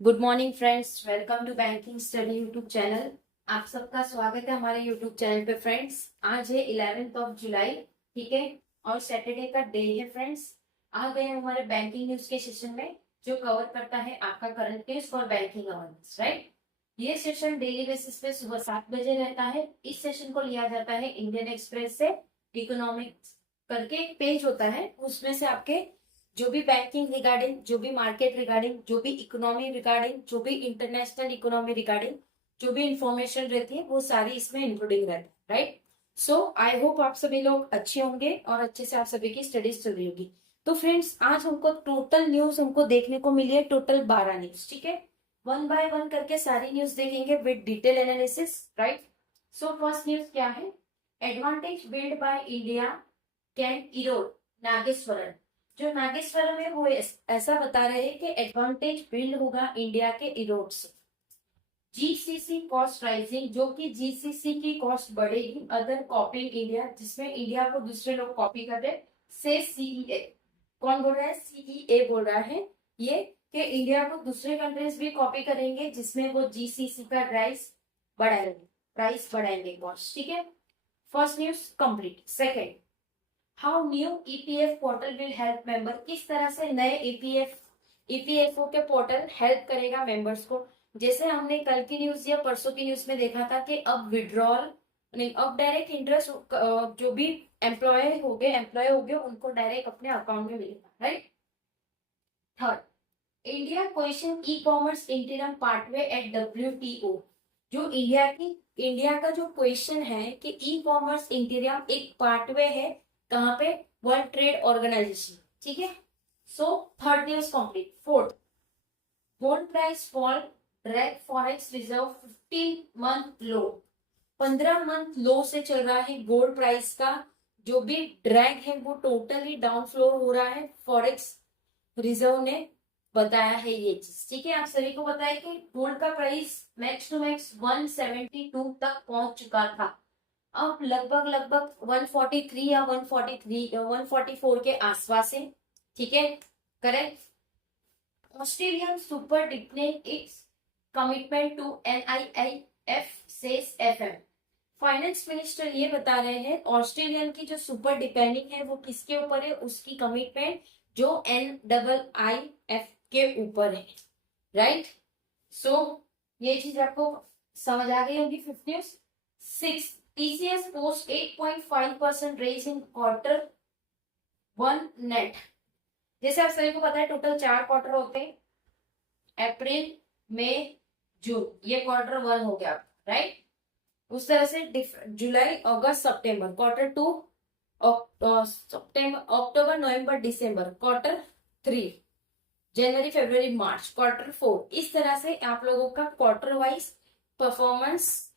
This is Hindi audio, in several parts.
Good morning friends, welcome to banking study YouTube channel. आप सबका स्वागत है हमारे यूट्यूब चैनल पे। फ्रेंड्स, आज है 11th ऑफ जुलाई, ठीक है, और सैटरडे का डे है। फ्रेंड्स, आ गए हैं हमारे बैंकिंग न्यूज के सेशन में, जो कवर करता है आपका करंट न्यूज और बैंकिंग अवेयरनेस, राइट। ये सेशन डेली बेसिस पे सुबह 7 बजे रहता है। इस सेशन को लिया जाता है इंडियन एक्सप्रेस से। इकोनॉमिक्स करके एक पेज होता है, उसमें से आपके जो भी बैंकिंग रिगार्डिंग, जो भी मार्केट रिगार्डिंग, जो भी इकोनॉमी रिगार्डिंग, जो भी इंटरनेशनल इकोनॉमी रिगार्डिंग जो भी इंफॉर्मेशन रहती है वो सारी इसमें इंक्लूडिंग रहती है, राइट। सो आई होप आप सभी लोग अच्छे होंगे और अच्छे से आप सभी की स्टडीज चल रही होगी। तो फ्रेंड्स, आज हमको टोटल न्यूज हमको देखने को मिली है, टोटल 12 न्यूज, ठीक है। वन बाय वन करके सारी न्यूज देखेंगे with detail analysis, right. So first news क्या है? Advantage build by India can Erode, Nageswaran. जो नागेश्वरम है वो ऐसा बता रहे हैं कि एडवांटेज बिल्ड होगा इंडिया के इरोड से। जीसीसी कॉस्ट राइजिंग, जो कि जीसीसी की कॉस्ट बढ़ेगी, अदर कॉपिंग इंडिया, जिसमें इंडिया को दूसरे लोग कॉपी कर रहे से सीईए। कौन बोल रहा है? सीईए बोल रहा है ये, कि इंडिया को दूसरे कंट्रीज भी कॉपी करेंगे, जिसमें वो जीसीसी का प्राइस बढ़ाएंगे कॉस्ट, ठीक है। First news complete. Second, how new EPF portal will help member, किस तरह से नए ईपीएफओ के पोर्टल हेल्प करेगा मेंबर्स को। जैसे हमने कल की न्यूज या परसों की न्यूज में देखा था कि अब विड्रॉल नहीं, अब डायरेक्ट इंटरेस्ट जो भी एम्प्लॉय हो गए उनको डायरेक्ट अपने अकाउंट में मिलेगा, right. Third, India question e commerce interim partway at WTO. जो इंडिया का जो क्वेश्चन है कि ई कॉमर्स इंटीरियम एक पार्टवे है, कहाँ पे? वर्ल्ड ट्रेड ऑर्गेनाइजेशन, ठीक है। So third news complete. Fourth, gold price fall drag forex reserve 15 month low. 15 month low से चल रहा है गोल्ड प्राइस का जो भी ड्रैग है वो टोटली डाउन फ्लो हो रहा है। फॉरेक्स रिजर्व ने बताया है ये चीज, ठीक है। आप सभी को बताया कि गोल्ड का प्राइस मैक्स टू मैक्स 172 तक पहुंच चुका था। अब लगभग लगभग 143 या 144 के आसपास है, ठीक है, correct. Australian super declare its commitment to NIIF says FM। Finance minister ये बता रहे हैं ऑस्ट्रेलियन की जो सुपर डिपेंडिंग है वो किसके ऊपर है, उसकी कमिटमेंट जो NIIF के ऊपर है, राइट। सो ये चीज आपको समझ आ गई होगी। Fifth news. Six, TCS post 8.5% rise in Q1 net. जैसे आप सभी को पता है टोटल 4 क्वार्टर होते हैं, अप्रैल मई जून, ये Q1 हो गया, राइट। उस तरह से जुलाई अगस्त सितंबर Q2, सितंबर अक्टूबर नवंबर दिसंबर Q3, जनवरी फरवरी मार्च Q4। इस तरह से आप लोगों का क्वार्टर वाइज परफॉर्मेंस,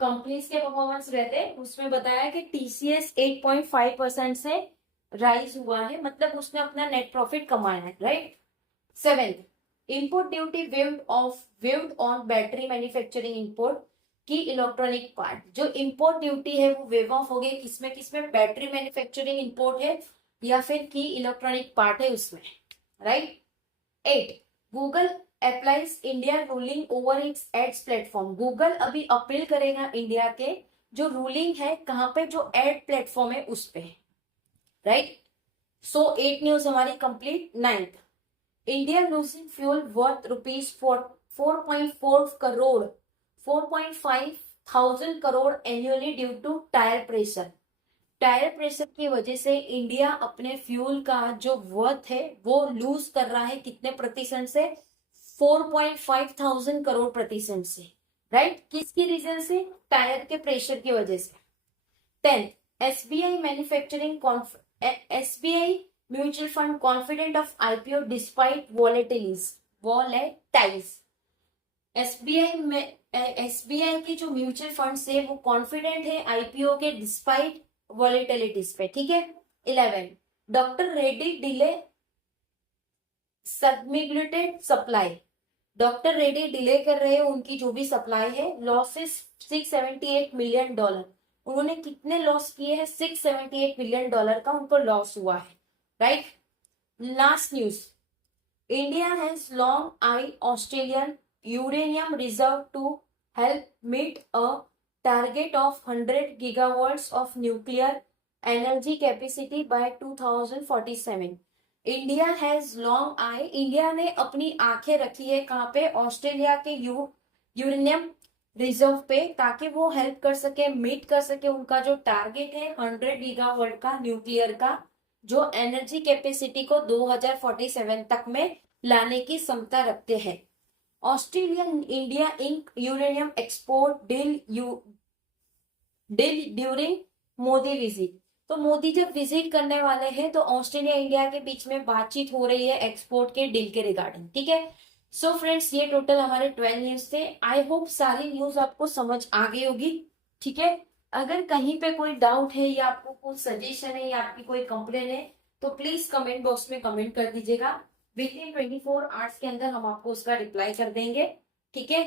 कंपनीज के परफॉर्मेंस रहते हैं। उसमें बताया कि TCS 8.5% से राइज हुआ है, मतलब उसने अपना नेट प्रॉफिट कमाया है, right. Seventh, import duty waived on battery manufacturing import की इलेक्ट्रॉनिक पार्ट। जो इंपोर्ट ड्यूटी है वो वेव ऑफ हो गई, किसमें किसमें? बैटरी मैन्युफैक्चरिंग इंपोर्ट है या फिर की इलेक्ट्रॉनिक पार्ट है उसमें, right. 8, Google applies India ruling over its ads platform. Google अभी अपील करेगा इंडिया के जो रूलिंग है, कहां पे? जो एड प्लेटफॉर्म है उस पे, राइट। सो 8 न्यूज हमारी complete. Ninth, India losing fuel worth rupees 4.5 thousand crore annually due to tyre pressure. Tyre pressure की वजह से इंडिया अपने फ्यूल का जो वर्थ है वो लूज कर रहा है, कितने प्रतिशत से? 4.5 थाउजेंड करोड़ प्रतिशत से, राइट। किसकी रीजन से? टायर के प्रेशर की वजह से। 10, SBI manufacturing SBI mutual fund confident of IPO despite volatility. SBI के जो म्यूचुअल फंड है वो कॉन्फिडेंट है IPO के डिस्पाइट वॉलेटिलिटीज पे, ठीक है। 11, डॉक्टर रेड्डी डिले सबमिग्लेटेड सप्लाई। डॉक्टर रेड्डी डिले कर रहे हैं उनकी जो भी सप्लाई है। Losses $678 million. उन्होंने कितने लॉस किए हैं? $678 मिलियन का उनको लॉस हुआ है, right. Last news, India has long eye Australian uranium reserve to help meet a target of 100 gigawatts of nuclear energy capacity by 2047। India has long eye, India ने अपनी आंखें रखी है कहाँ पे, ऑस्ट्रेलिया के यूरेनियम रिजर्व पे, ताकि वो हेल्प कर सके, मीट कर सके उनका जो टारगेट है 100 गीगावाट का न्यूक्लियर का, जो एनर्जी कैपेसिटी को 2047 तक में लाने की क्षमता रखते हैं। Australian India Inc uranium export deal during Modi visit. तो मोदी जब विजिट करने वाले हैं तो ऑस्ट्रेलिया इंडिया के बीच में बातचीत हो रही है एक्सपोर्ट के डील के रिगार्डिंग, ठीक है। सो फ्रेंड्स, ये टोटल हमारे 12 न्यूज थे। आई होप सारी न्यूज आपको समझ आ गई होगी, ठीक है। अगर कहीं पे कोई डाउट है या आपको कुछ सजेशन है या आपकी कोई कंप्लेन है तो प्लीज कमेंट बॉक्स में कमेंट कर दीजिएगा। विद इन 24 आवर्स के अंदर हम आपको उसका रिप्लाई कर देंगे, ठीक है।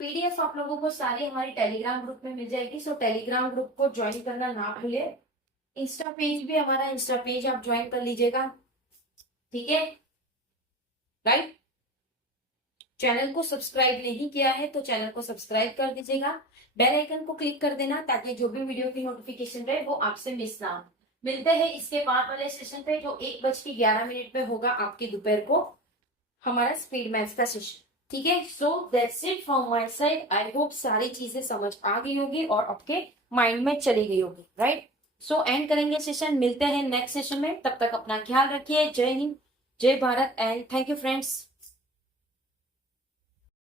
पीडीएफ आप लोगों को सारी हमारी टेलीग्राम ग्रुप में मिल जाएगी, सो टेलीग्राम ग्रुप को ज्वाइन करना ना भूलिए। इंस्टा पेज भी हमारा, इंस्टा पेज आप ज्वाइन कर लीजिएगा, ठीक है, राइट। चैनल को सब्सक्राइब नहीं किया है तो चैनल को सब्सक्राइब कर दीजिएगा, बेल आइकन को क्लिक कर देना ताकि जो भी वीडियो की नोटिफिकेशन रहे वो आपसे मिस ना हो। मिलते हैं इसके बाद वाले सेशन पे जो 1:11 पे होगा आपकी दोपहर को, हमारा स्पीड मैथ्स का सेशन, ठीक है। So that's it from my side. I hope सारी चीजें समझ आ गई होगी और आपके माइंड में चली गई होगी, राइट। सो एंड करेंगे सेशन, मिलते हैं नेक्स्ट सेशन में, तब तक अपना ख्याल रखिए। जय हिंद, जय Bharat and thank you friends.